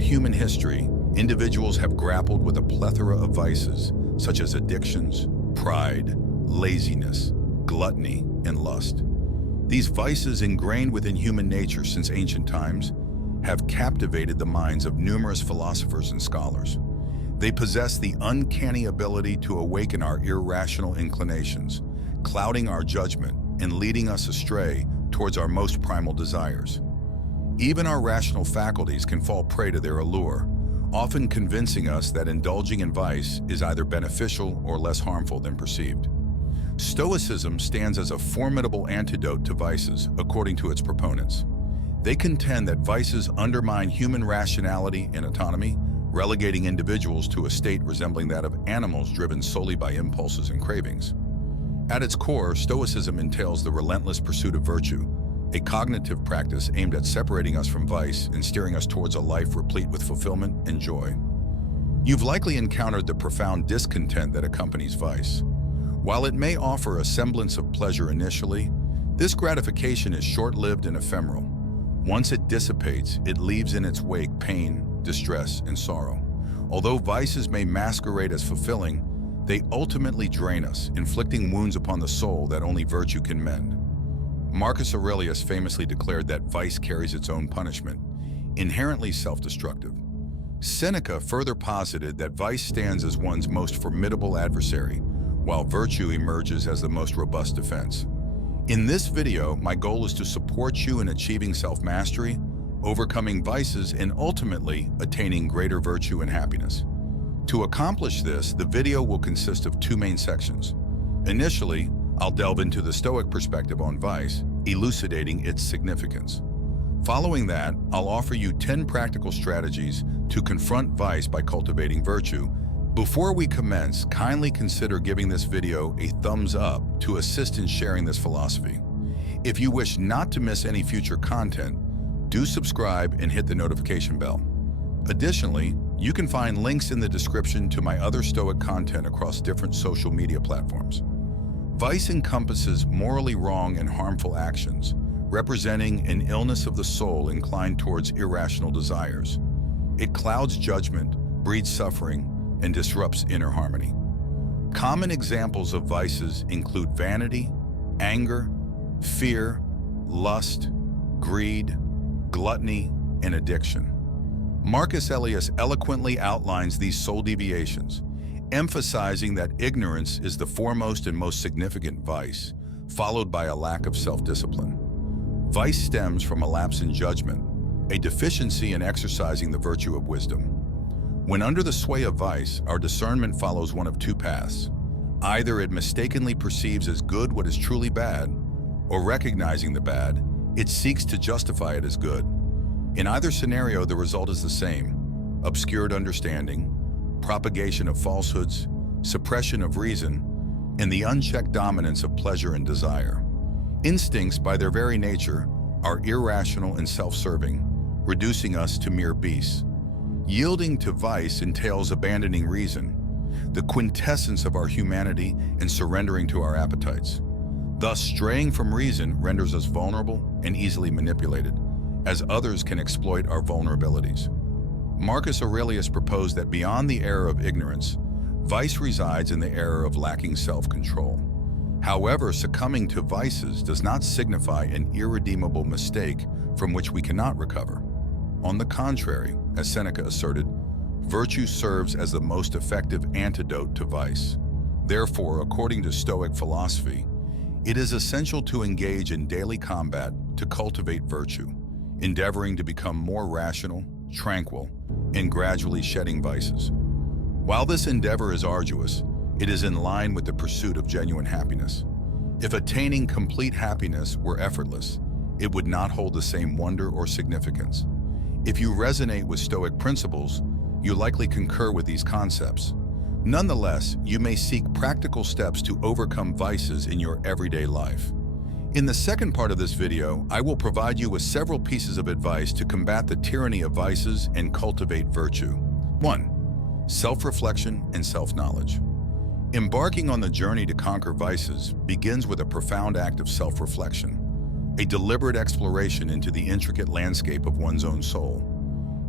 Throughout human history, individuals have grappled with a plethora of vices, such as addictions, pride, laziness, gluttony, and lust. These vices, ingrained within human nature since ancient times, have captivated the minds of numerous philosophers and scholars. They possess the uncanny ability to awaken our irrational inclinations, clouding our judgment and leading us astray towards our most primal desires. Even our rational faculties can fall prey to their allure, often convincing us that indulging in vice is either beneficial or less harmful than perceived. Stoicism stands as a formidable antidote to vices, according to its proponents. They contend that vices undermine human rationality and autonomy, relegating individuals to a state resembling that of animals driven solely by impulses and cravings. At its core, Stoicism entails the relentless pursuit of virtue, a cognitive practice aimed at separating us from vice and steering us towards a life replete with fulfillment and joy. You've likely encountered the profound discontent that accompanies vice. While it may offer a semblance of pleasure initially, this gratification is short-lived and ephemeral. Once it dissipates, it leaves in its wake pain, distress, and sorrow. Although vices may masquerade as fulfilling, they ultimately drain us, inflicting wounds upon the soul that only virtue can mend. Marcus Aurelius famously declared that vice carries its own punishment, inherently self-destructive. Seneca further posited that vice stands as one's most formidable adversary, while virtue emerges as the most robust defense. In this video, my goal is to support you in achieving self-mastery, overcoming vices, and ultimately attaining greater virtue and happiness. To accomplish this, the video will consist of two main sections. Initially, I'll delve into the Stoic perspective on vice, elucidating its significance. Following that, I'll offer you 10 practical strategies to confront vice by cultivating virtue. Before we commence, kindly consider giving this video a thumbs up to assist in sharing this philosophy. If you wish not to miss any future content, do subscribe and hit the notification bell. Additionally, you can find links in the description to my other Stoic content across different social media platforms. Vice encompasses morally wrong and harmful actions, representing an illness of the soul inclined towards irrational desires. It clouds judgment, breeds suffering, and disrupts inner harmony. Common examples of vices include vanity, anger, fear, lust, greed, gluttony, and addiction. Marcus Aurelius eloquently outlines these soul deviations, emphasizing that ignorance is the foremost and most significant vice, followed by a lack of self-discipline. Vice stems from a lapse in judgment, a deficiency in exercising the virtue of wisdom. When under the sway of vice, our discernment follows one of two paths. Either it mistakenly perceives as good what is truly bad, or recognizing the bad, it seeks to justify it as good. In either scenario, the result is the same: obscured understanding, propagation of falsehoods, suppression of reason, and the unchecked dominance of pleasure and desire. Instincts, by their very nature, are irrational and self-serving, reducing us to mere beasts. Yielding to vice entails abandoning reason, the quintessence of our humanity, and surrendering to our appetites. Thus, straying from reason renders us vulnerable and easily manipulated, as others can exploit our vulnerabilities. Marcus Aurelius proposed that beyond the error of ignorance, vice resides in the error of lacking self-control. However, succumbing to vices does not signify an irredeemable mistake from which we cannot recover. On the contrary, as Seneca asserted, virtue serves as the most effective antidote to vice. Therefore, according to Stoic philosophy, it is essential to engage in daily combat to cultivate virtue, endeavoring to become more rational, tranquil, and gradually shedding vices. While this endeavor is arduous, it is in line with the pursuit of genuine happiness. If attaining complete happiness were effortless, it would not hold the same wonder or significance. If you resonate with Stoic principles, you likely concur with these concepts. Nonetheless, you may seek practical steps to overcome vices in your everyday life. In the second part of this video, I will provide you with several pieces of advice to combat the tyranny of vices and cultivate virtue. 1. Self-reflection and self-knowledge. Embarking on the journey to conquer vices begins with a profound act of self-reflection, a deliberate exploration into the intricate landscape of one's own soul.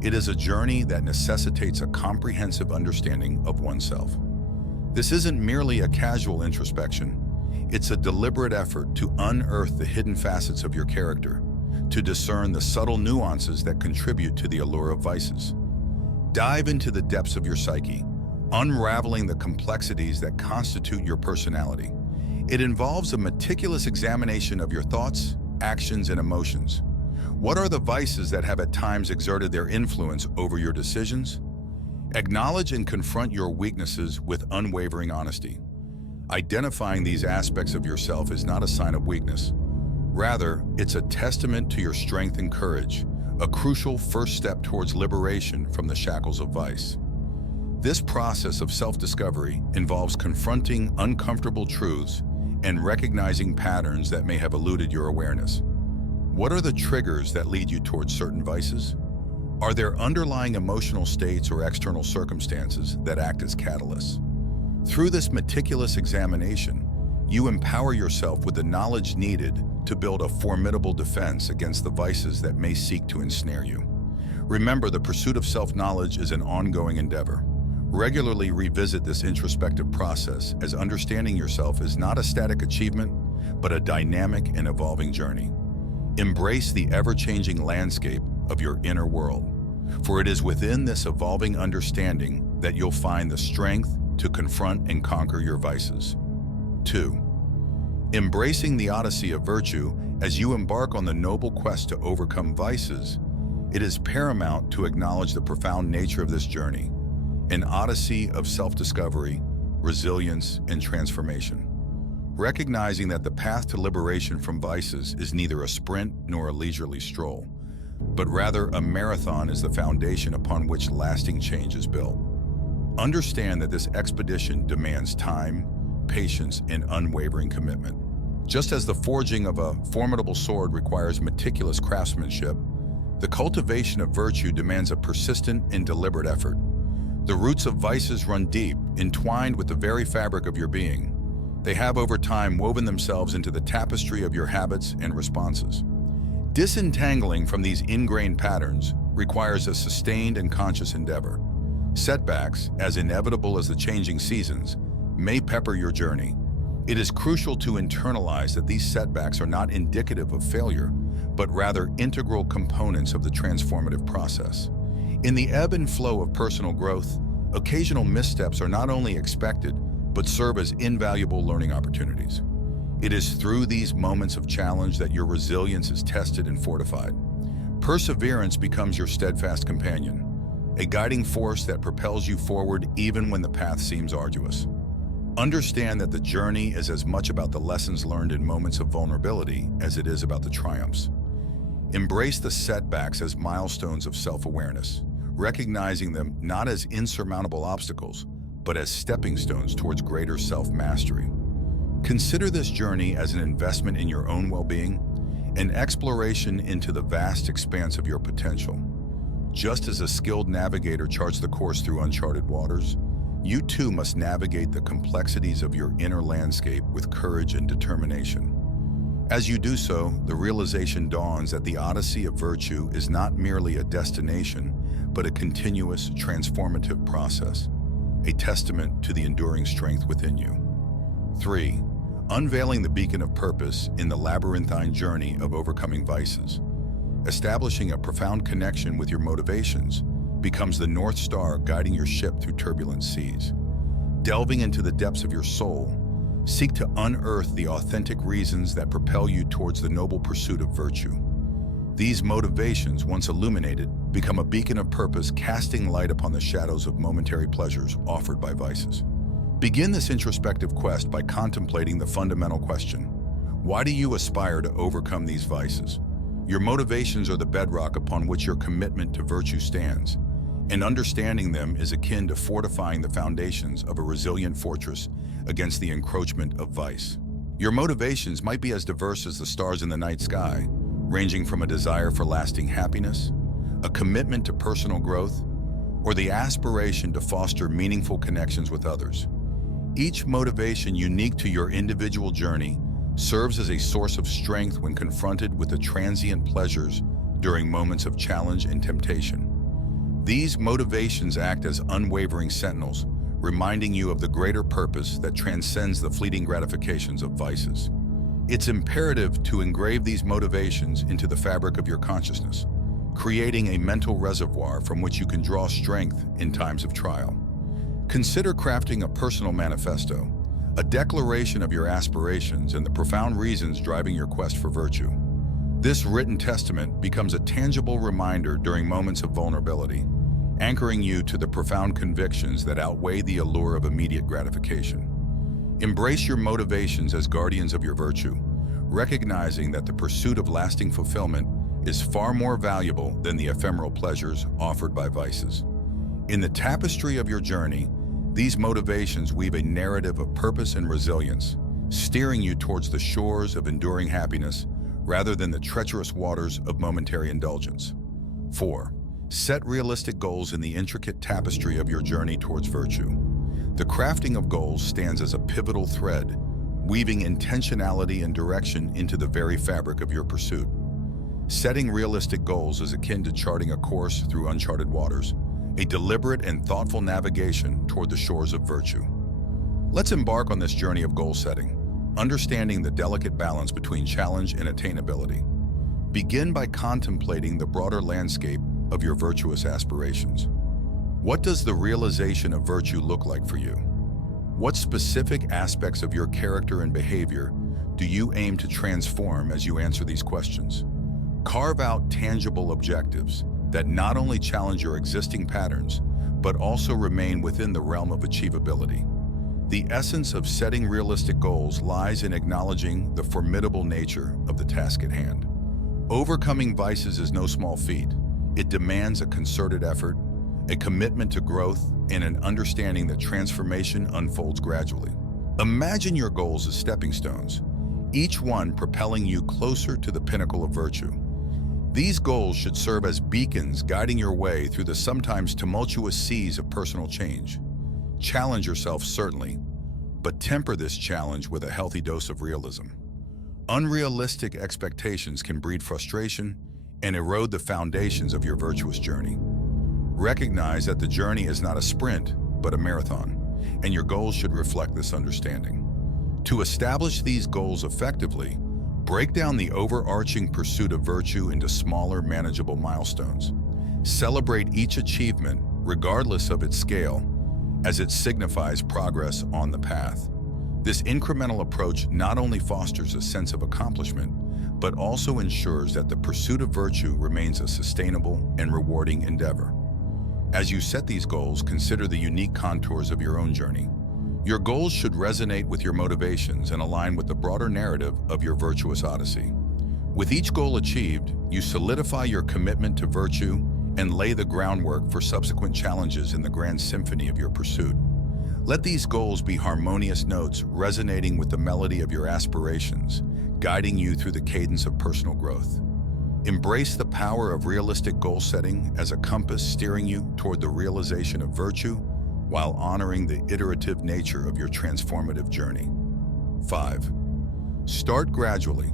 It is a journey that necessitates a comprehensive understanding of oneself. This isn't merely a casual introspection. It's a deliberate effort to unearth the hidden facets of your character, to discern the subtle nuances that contribute to the allure of vices. Dive into the depths of your psyche, unraveling the complexities that constitute your personality. It involves a meticulous examination of your thoughts, actions, and emotions. What are the vices that have at times exerted their influence over your decisions? Acknowledge and confront your weaknesses with unwavering honesty. Identifying these aspects of yourself is not a sign of weakness. Rather, it's a testament to your strength and courage, a crucial first step towards liberation from the shackles of vice. This process of self-discovery involves confronting uncomfortable truths and recognizing patterns that may have eluded your awareness. What are the triggers that lead you towards certain vices? Are there underlying emotional states or external circumstances that act as catalysts? Through this meticulous examination, you empower yourself with the knowledge needed to build a formidable defense against the vices that may seek to ensnare you. Remember, the pursuit of self-knowledge is an ongoing endeavor. Regularly revisit this introspective process, as understanding yourself is not a static achievement, but a dynamic and evolving journey. Embrace the ever-changing landscape of your inner world, for it is within this evolving understanding that you'll find the strength to confront and conquer your vices. 2. Embracing the odyssey of virtue. As you embark on the noble quest to overcome vices, it is paramount to acknowledge the profound nature of this journey, an odyssey of self-discovery, resilience, and transformation. Recognizing that the path to liberation from vices is neither a sprint nor a leisurely stroll, but rather a marathon is the foundation upon which lasting change is built. Understand that this expedition demands time, patience, and unwavering commitment. Just as the forging of a formidable sword requires meticulous craftsmanship, the cultivation of virtue demands a persistent and deliberate effort. The roots of vices run deep, entwined with the very fabric of your being. They have over time woven themselves into the tapestry of your habits and responses. Disentangling from these ingrained patterns requires a sustained and conscious endeavor. Setbacks, as inevitable as the changing seasons, may pepper your journey. It is crucial to internalize that these setbacks are not indicative of failure, but rather integral components of the transformative process. In the ebb and flow of personal growth, occasional missteps are not only expected, but serve as invaluable learning opportunities. It is through these moments of challenge that your resilience is tested and fortified. Perseverance becomes your steadfast companion, a guiding force that propels you forward even when the path seems arduous. Understand that the journey is as much about the lessons learned in moments of vulnerability as it is about the triumphs. Embrace the setbacks as milestones of self-awareness, recognizing them not as insurmountable obstacles, but as stepping stones towards greater self-mastery. Consider this journey as an investment in your own well-being, an exploration into the vast expanse of your potential. Just as a skilled navigator charts the course through uncharted waters, you too must navigate the complexities of your inner landscape with courage and determination. As you do so, the realization dawns that the odyssey of virtue is not merely a destination, but a continuous, transformative process, a testament to the enduring strength within you. 3. Unveiling the beacon of purpose in the labyrinthine journey of overcoming vices. Establishing a profound connection with your motivations becomes the North Star guiding your ship through turbulent seas. Delving into the depths of your soul, seek to unearth the authentic reasons that propel you towards the noble pursuit of virtue. These motivations, once illuminated, become a beacon of purpose, casting light upon the shadows of momentary pleasures offered by vices. Begin this introspective quest by contemplating the fundamental question: why do you aspire to overcome these vices? Your motivations are the bedrock upon which your commitment to virtue stands, and understanding them is akin to fortifying the foundations of a resilient fortress against the encroachment of vice. Your motivations might be as diverse as the stars in the night sky, ranging from a desire for lasting happiness, a commitment to personal growth, or the aspiration to foster meaningful connections with others. Each motivation, unique to your individual journey, serves as a source of strength when confronted with the transient pleasures during moments of challenge and temptation. These motivations act as unwavering sentinels, reminding you of the greater purpose that transcends the fleeting gratifications of vices. It's imperative to engrave these motivations into the fabric of your consciousness, creating a mental reservoir from which you can draw strength in times of trial. Consider crafting a personal manifesto, a declaration of your aspirations and the profound reasons driving your quest for virtue. This written testament becomes a tangible reminder during moments of vulnerability, anchoring you to the profound convictions that outweigh the allure of immediate gratification. Embrace your motivations as guardians of your virtue, recognizing that the pursuit of lasting fulfillment is far more valuable than the ephemeral pleasures offered by vices. In the tapestry of your journey, these motivations weave a narrative of purpose and resilience, steering you towards the shores of enduring happiness rather than the treacherous waters of momentary indulgence. 4. Set realistic goals in the intricate tapestry of your journey towards virtue. The crafting of goals stands as a pivotal thread, weaving intentionality and direction into the very fabric of your pursuit. Setting realistic goals is akin to charting a course through uncharted waters, a deliberate and thoughtful navigation toward the shores of virtue. Let's embark on this journey of goal setting, understanding the delicate balance between challenge and attainability. Begin by contemplating the broader landscape of your virtuous aspirations. What does the realization of virtue look like for you? What specific aspects of your character and behavior do you aim to transform as you answer these questions? Carve out tangible objectives that not only challenge your existing patterns, but also remain within the realm of achievability. The essence of setting realistic goals lies in acknowledging the formidable nature of the task at hand. Overcoming vices is no small feat. It demands a concerted effort, a commitment to growth, and an understanding that transformation unfolds gradually. Imagine your goals as stepping stones, each one propelling you closer to the pinnacle of virtue. These goals should serve as beacons guiding your way through the sometimes tumultuous seas of personal change. Challenge yourself, certainly, but temper this challenge with a healthy dose of realism. Unrealistic expectations can breed frustration and erode the foundations of your virtuous journey. Recognize that the journey is not a sprint, but a marathon, and your goals should reflect this understanding. To establish these goals effectively, break down the overarching pursuit of virtue into smaller, manageable milestones. Celebrate each achievement, regardless of its scale, as it signifies progress on the path. This incremental approach not only fosters a sense of accomplishment, but also ensures that the pursuit of virtue remains a sustainable and rewarding endeavor. As you set these goals, consider the unique contours of your own journey. Your goals should resonate with your motivations and align with the broader narrative of your virtuous odyssey. With each goal achieved, you solidify your commitment to virtue and lay the groundwork for subsequent challenges in the grand symphony of your pursuit. Let these goals be harmonious notes resonating with the melody of your aspirations, guiding you through the cadence of personal growth. Embrace the power of realistic goal setting as a compass steering you toward the realization of virtue while honoring the iterative nature of your transformative journey. 5. Start gradually.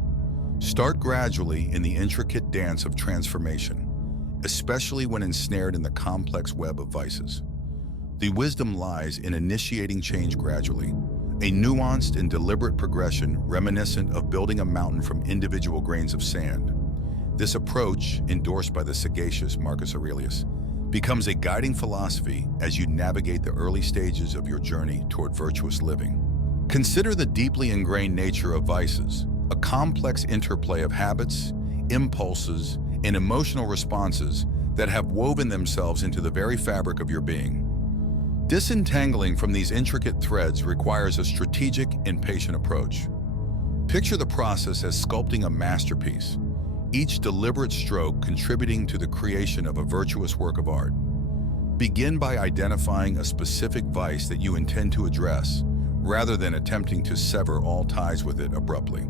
Start gradually in the intricate dance of transformation, especially when ensnared in the complex web of vices. The wisdom lies in initiating change gradually, a nuanced and deliberate progression reminiscent of building a mountain from individual grains of sand. This approach, endorsed by the sagacious Marcus Aurelius, becomes a guiding philosophy as you navigate the early stages of your journey toward virtuous living. Consider the deeply ingrained nature of vices, a complex interplay of habits, impulses, and emotional responses that have woven themselves into the very fabric of your being. Disentangling from these intricate threads requires a strategic and patient approach. Picture the process as sculpting a masterpiece, each deliberate stroke contributing to the creation of a virtuous work of art. Begin by identifying a specific vice that you intend to address, rather than attempting to sever all ties with it abruptly.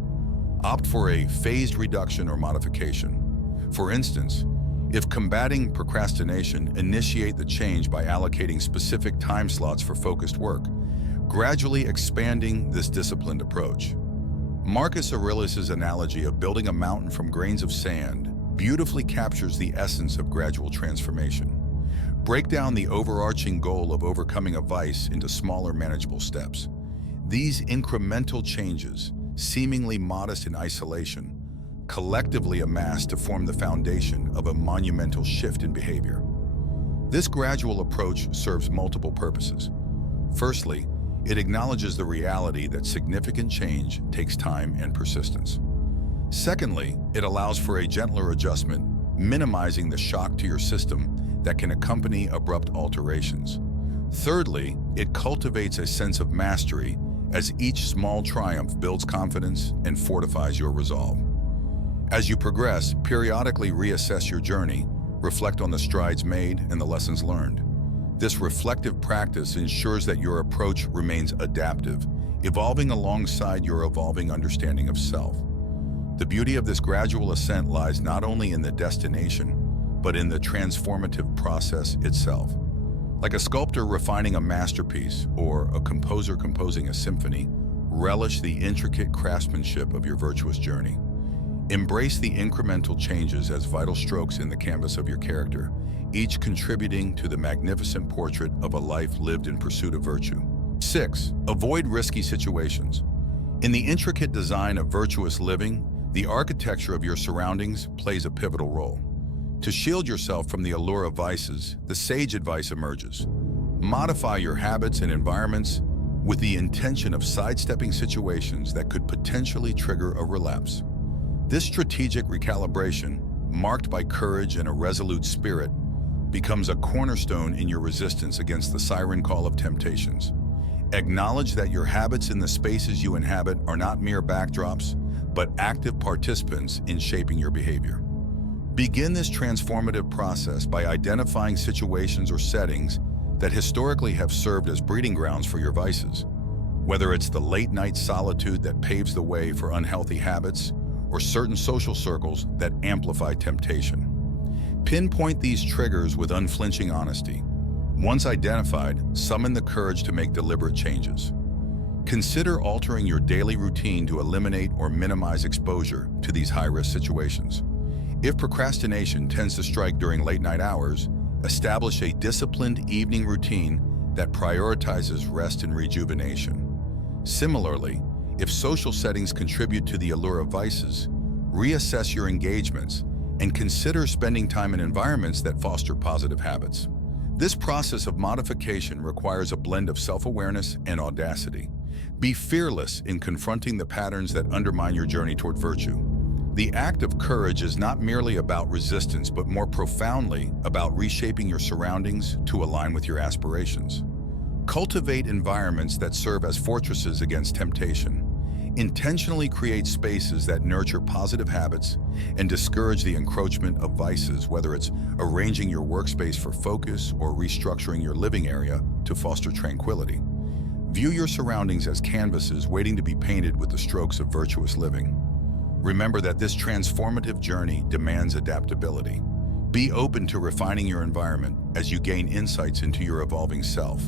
Opt for a phased reduction or modification. For instance, if combating procrastination, initiate the change by allocating specific time slots for focused work, gradually expanding this disciplined approach. Marcus Aurelius' analogy of building a mountain from grains of sand beautifully captures the essence of gradual transformation. Break down the overarching goal of overcoming a vice into smaller, manageable steps. These incremental changes, seemingly modest in isolation, collectively amass to form the foundation of a monumental shift in behavior. This gradual approach serves multiple purposes. Firstly, it acknowledges the reality that significant change takes time and persistence. Secondly, it allows for a gentler adjustment, minimizing the shock to your system that can accompany abrupt alterations. Thirdly, it cultivates a sense of mastery as each small triumph builds confidence and fortifies your resolve. As you progress, periodically reassess your journey, reflect on the strides made and the lessons learned. This reflective practice ensures that your approach remains adaptive, evolving alongside your evolving understanding of self. The beauty of this gradual ascent lies not only in the destination, but in the transformative process itself. Like a sculptor refining a masterpiece or a composer composing a symphony, relish the intricate craftsmanship of your virtuous journey. Embrace the incremental changes as vital strokes in the canvas of your character, each contributing to the magnificent portrait of a life lived in pursuit of virtue. 6. Avoid risky situations. In the intricate design of virtuous living, the architecture of your surroundings plays a pivotal role. To shield yourself from the allure of vices, the sage advice emerges. Modify your habits and environments with the intention of sidestepping situations that could potentially trigger a relapse. This strategic recalibration, marked by courage and a resolute spirit, becomes a cornerstone in your resistance against the siren call of temptations. Acknowledge that your habits in the spaces you inhabit are not mere backdrops, but active participants in shaping your behavior. Begin this transformative process by identifying situations or settings that historically have served as breeding grounds for your vices. Whether it's the late-night solitude that paves the way for unhealthy habits, or certain social circles that amplify temptation. Pinpoint these triggers with unflinching honesty. Once identified, summon the courage to make deliberate changes. Consider altering your daily routine to eliminate or minimize exposure to these high-risk situations. If procrastination tends to strike during late-night hours, establish a disciplined evening routine that prioritizes rest and rejuvenation. Similarly, if social settings contribute to the allure of vices, reassess your engagements and consider spending time in environments that foster positive habits. This process of modification requires a blend of self-awareness and audacity. Be fearless in confronting the patterns that undermine your journey toward virtue. The act of courage is not merely about resistance, but more profoundly about reshaping your surroundings to align with your aspirations. Cultivate environments that serve as fortresses against temptation. Intentionally create spaces that nurture positive habits and discourage the encroachment of vices, whether it's arranging your workspace for focus or restructuring your living area to foster tranquility. View your surroundings as canvases waiting to be painted with the strokes of virtuous living. Remember that this transformative journey demands adaptability. Be open to refining your environment as you gain insights into your evolving self.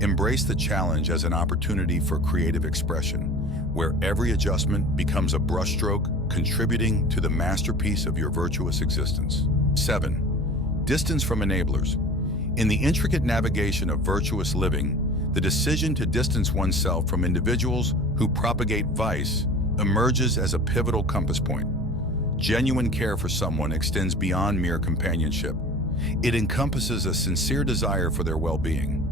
Embrace the challenge as an opportunity for creative expression, where every adjustment becomes a brushstroke contributing to the masterpiece of your virtuous existence. 7. Distance from enablers. In the intricate navigation of virtuous living, the decision to distance oneself from individuals who propagate vice emerges as a pivotal compass point. Genuine care for someone extends beyond mere companionship. It encompasses a sincere desire for their well-being.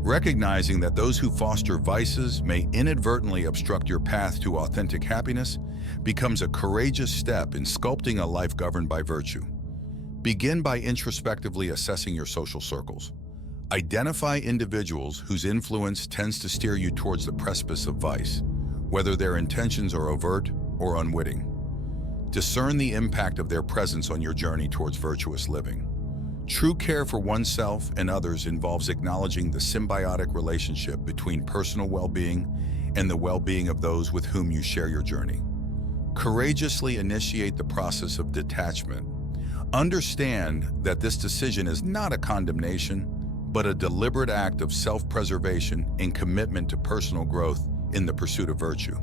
Recognizing that those who foster vices may inadvertently obstruct your path to authentic happiness becomes a courageous step in sculpting a life governed by virtue. Begin by introspectively assessing your social circles. Identify individuals whose influence tends to steer you towards the precipice of vice, whether their intentions are overt or unwitting. Discern the impact of their presence on your journey towards virtuous living. True care for oneself and others involves acknowledging the symbiotic relationship between personal well-being and the well-being of those with whom you share your journey. Courageously initiate the process of detachment. Understand that this decision is not a condemnation, but a deliberate act of self-preservation and commitment to personal growth in the pursuit of virtue.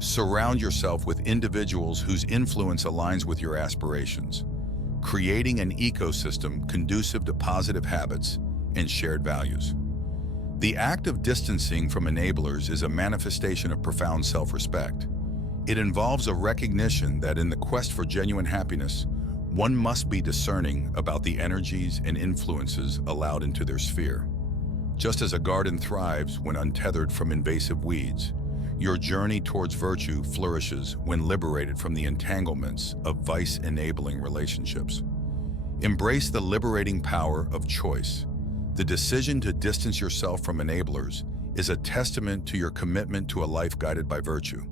Surround yourself with individuals whose influence aligns with your aspirations. creating an ecosystem conducive to positive habits and shared values. The act of distancing from enablers is a manifestation of profound self-respect. It involves a recognition that in the quest for genuine happiness, one must be discerning about the energies and influences allowed into their sphere. Just as a garden thrives when untethered from invasive weeds, your journey towards virtue flourishes when liberated from the entanglements of vice-enabling relationships. Embrace the liberating power of choice. The decision to distance yourself from enablers is a testament to your commitment to a life guided by virtue.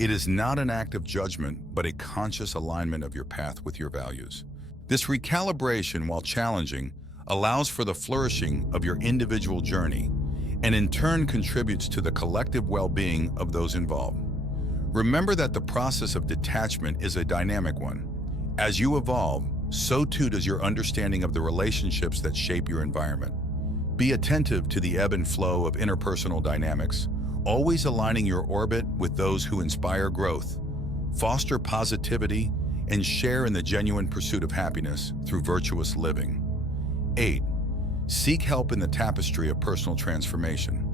It is not an act of judgment, but a conscious alignment of your path with your values. This recalibration, while challenging, allows for the flourishing of your individual journey and in turn contributes to the collective well-being of those involved. Remember that the process of detachment is a dynamic one. As you evolve, so too does your understanding of the relationships that shape your environment. Be attentive to the ebb and flow of interpersonal dynamics, always aligning your orbit with those who inspire growth, foster positivity, and share in the genuine pursuit of happiness through virtuous living. 8. Seek help in the tapestry of personal transformation.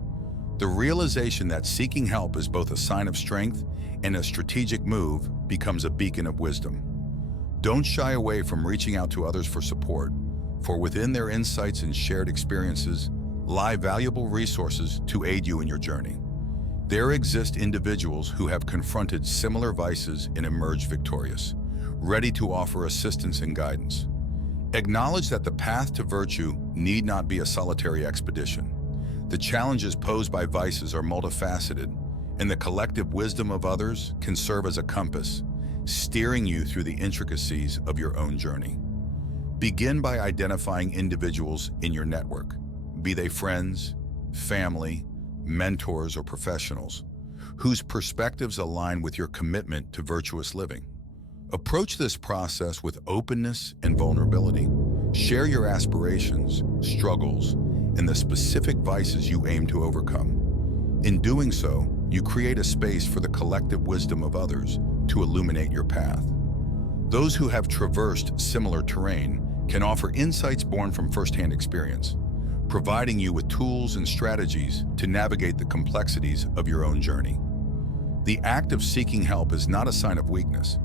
The realization that seeking help is both a sign of strength and a strategic move becomes a beacon of wisdom. Don't shy away from reaching out to others for support, for within their insights and shared experiences lie valuable resources to aid you in your journey. There exist individuals who have confronted similar vices and emerged victorious, ready to offer assistance and guidance. Acknowledge that the path to virtue need not be a solitary expedition. The challenges posed by vices are multifaceted, and the collective wisdom of others can serve as a compass, steering you through the intricacies of your own journey. Begin by identifying individuals in your network, be they friends, family, mentors, or professionals, whose perspectives align with your commitment to virtuous living. Approach this process with openness and vulnerability. Share your aspirations, struggles, and the specific vices you aim to overcome. In doing so, you create a space for the collective wisdom of others to illuminate your path. Those who have traversed similar terrain can offer insights born from firsthand experience, providing you with tools and strategies to navigate the complexities of your own journey. The act of seeking help is not a sign of weakness,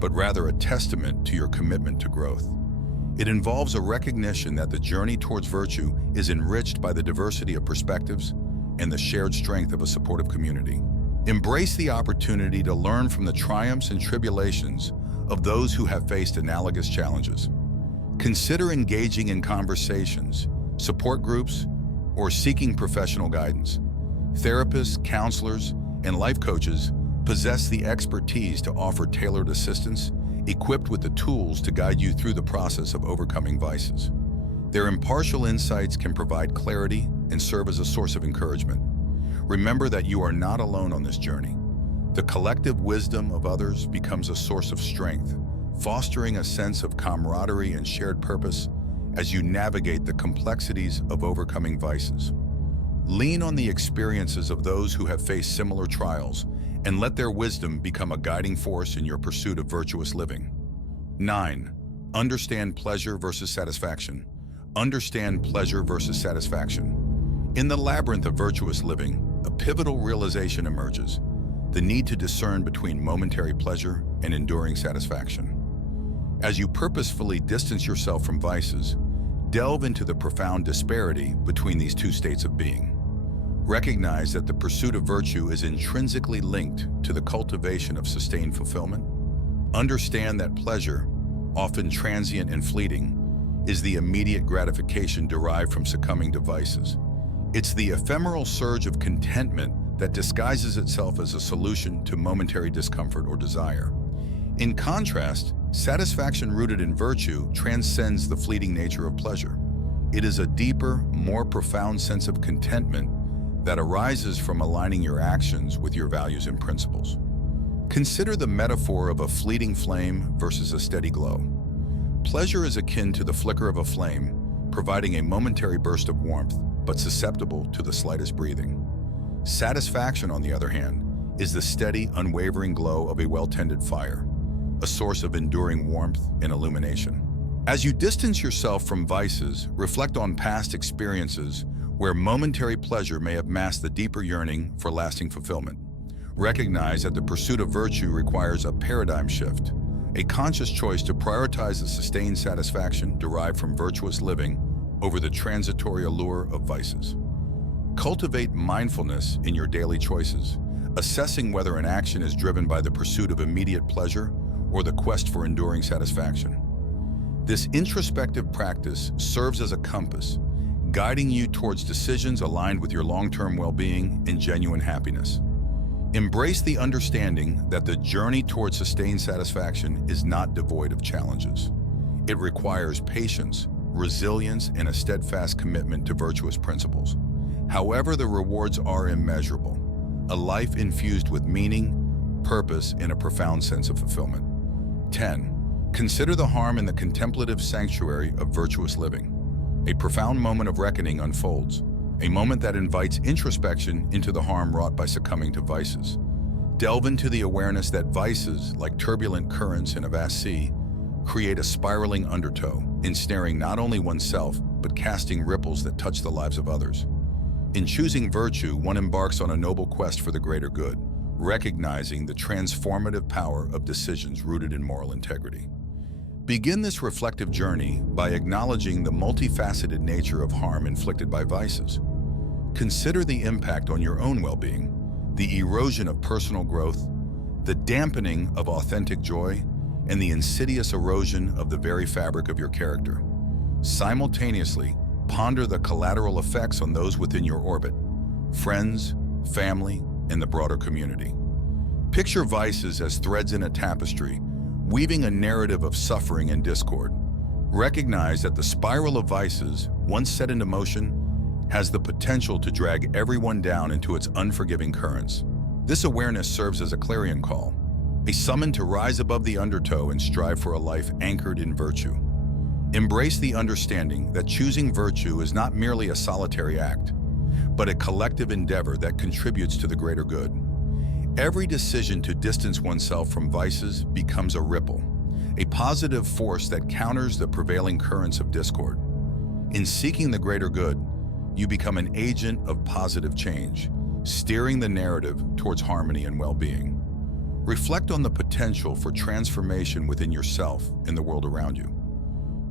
but rather a testament to your commitment to growth. It involves a recognition that the journey towards virtue is enriched by the diversity of perspectives and the shared strength of a supportive community. Embrace the opportunity to learn from the triumphs and tribulations of those who have faced analogous challenges. Consider engaging in conversations, support groups, or seeking professional guidance. Therapists, counselors, and life coaches possess the expertise to offer tailored assistance, equipped with the tools to guide you through the process of overcoming vices. Their impartial insights can provide clarity and serve as a source of encouragement. Remember that you are not alone on this journey. The collective wisdom of others becomes a source of strength, fostering a sense of camaraderie and shared purpose as you navigate the complexities of overcoming vices. Lean on the experiences of those who have faced similar trials and let their wisdom become a guiding force in your pursuit of virtuous living. 9. Understand pleasure versus satisfaction. Understand pleasure versus satisfaction. In the labyrinth of virtuous living, a pivotal realization emerges: the need to discern between momentary pleasure and enduring satisfaction. As you purposefully distance yourself from vices, delve into the profound disparity between these two states of being. Recognize that the pursuit of virtue is intrinsically linked to the cultivation of sustained fulfillment. Understand that pleasure, often transient and fleeting, is the immediate gratification derived from succumbing to vices. It's the ephemeral surge of contentment that disguises itself as a solution to momentary discomfort or desire. In contrast, satisfaction rooted in virtue transcends the fleeting nature of pleasure. It is a deeper, more profound sense of contentment that arises from aligning your actions with your values and principles. Consider the metaphor of a fleeting flame versus a steady glow. Pleasure is akin to the flicker of a flame, providing a momentary burst of warmth, but susceptible to the slightest breathing. Satisfaction, on the other hand, is the steady, unwavering glow of a well-tended fire, a source of enduring warmth and illumination. As you distance yourself from vices, reflect on past experiences where momentary pleasure may have masked the deeper yearning for lasting fulfillment. Recognize that the pursuit of virtue requires a paradigm shift, a conscious choice to prioritize the sustained satisfaction derived from virtuous living over the transitory allure of vices. Cultivate mindfulness in your daily choices, assessing whether an action is driven by the pursuit of immediate pleasure or the quest for enduring satisfaction. This introspective practice serves as a compass, guiding you towards decisions aligned with your long-term well-being and genuine happiness. Embrace the understanding that the journey towards sustained satisfaction is not devoid of challenges. It requires patience, resilience, and a steadfast commitment to virtuous principles. However, the rewards are immeasurable, a life infused with meaning, purpose, and a profound sense of fulfillment. 10. Consider the harm in the contemplative sanctuary of virtuous living. A profound moment of reckoning unfolds, a moment that invites introspection into the harm wrought by succumbing to vices. Delve into the awareness that vices, like turbulent currents in a vast sea, create a spiraling undertow, ensnaring not only oneself, but casting ripples that touch the lives of others. In choosing virtue, one embarks on a noble quest for the greater good, recognizing the transformative power of decisions rooted in moral integrity. Begin this reflective journey by acknowledging the multifaceted nature of harm inflicted by vices. Consider the impact on your own well-being, the erosion of personal growth, the dampening of authentic joy, and the insidious erosion of the very fabric of your character. Simultaneously, ponder the collateral effects on those within your orbit, friends, family, and the broader community. Picture vices as threads in a tapestry, weaving a narrative of suffering and discord. Recognize that the spiral of vices, once set into motion, has the potential to drag everyone down into its unforgiving currents. This awareness serves as a clarion call, a summon to rise above the undertow and strive for a life anchored in virtue. Embrace the understanding that choosing virtue is not merely a solitary act, but a collective endeavor that contributes to the greater good. Every decision to distance oneself from vices becomes a ripple, a positive force that counters the prevailing currents of discord. In seeking the greater good, you become an agent of positive change, steering the narrative towards harmony and well-being. Reflect on the potential for transformation within yourself and the world around you.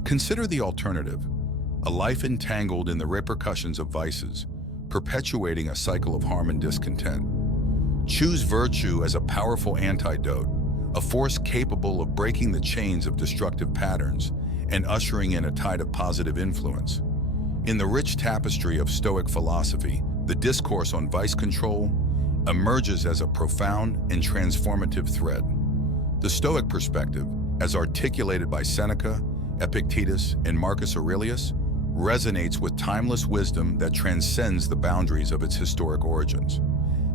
Consider the alternative, a life entangled in the repercussions of vices, perpetuating a cycle of harm and discontent. Choose virtue as a powerful antidote, a force capable of breaking the chains of destructive patterns and ushering in a tide of positive influence. In the rich tapestry of Stoic philosophy, the discourse on vice control emerges as a profound and transformative thread. The Stoic perspective, as articulated by Seneca, Epictetus, and Marcus Aurelius, resonates with timeless wisdom that transcends the boundaries of its historic origins.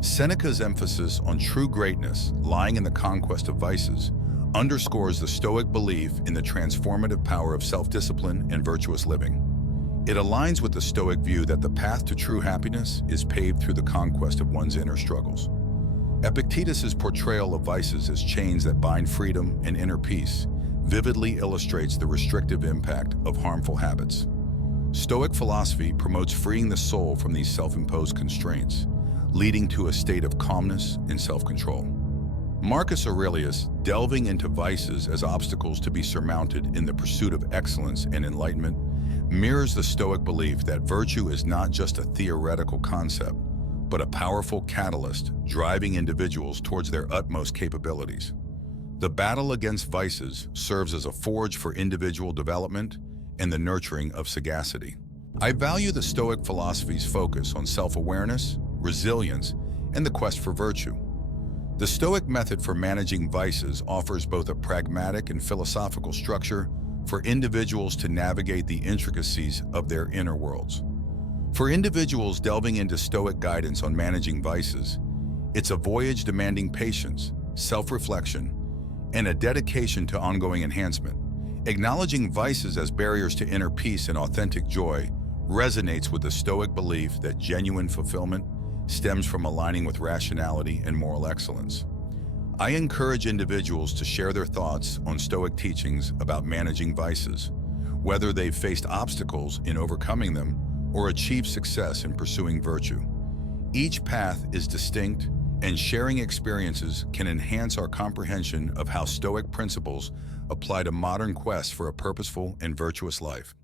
Seneca's emphasis on true greatness lying in the conquest of vices underscores the Stoic belief in the transformative power of self-discipline and virtuous living. It aligns with the Stoic view that the path to true happiness is paved through the conquest of one's inner struggles. Epictetus's portrayal of vices as chains that bind freedom and inner peace vividly illustrates the restrictive impact of harmful habits. Stoic philosophy promotes freeing the soul from these self-imposed constraints, leading to a state of calmness and self-control. Marcus Aurelius, delving into vices as obstacles to be surmounted in the pursuit of excellence and enlightenment, mirrors the Stoic belief that virtue is not just a theoretical concept, but a powerful catalyst driving individuals towards their utmost capabilities. The battle against vices serves as a forge for individual development and the nurturing of sagacity. I value the Stoic philosophy's focus on self-awareness, resilience, and the quest for virtue. The Stoic method for managing vices offers both a pragmatic and philosophical structure for individuals to navigate the intricacies of their inner worlds. For individuals delving into Stoic guidance on managing vices, it's a voyage demanding patience, self-reflection, and a dedication to ongoing enhancement. Acknowledging vices as barriers to inner peace and authentic joy resonates with the Stoic belief that genuine fulfillment stems from aligning with rationality and moral excellence. I encourage individuals to share their thoughts on Stoic teachings about managing vices, whether they've faced obstacles in overcoming them or achieved success in pursuing virtue. Each path is distinct, and sharing experiences can enhance our comprehension of how Stoic principles apply to modern quests for a purposeful and virtuous life.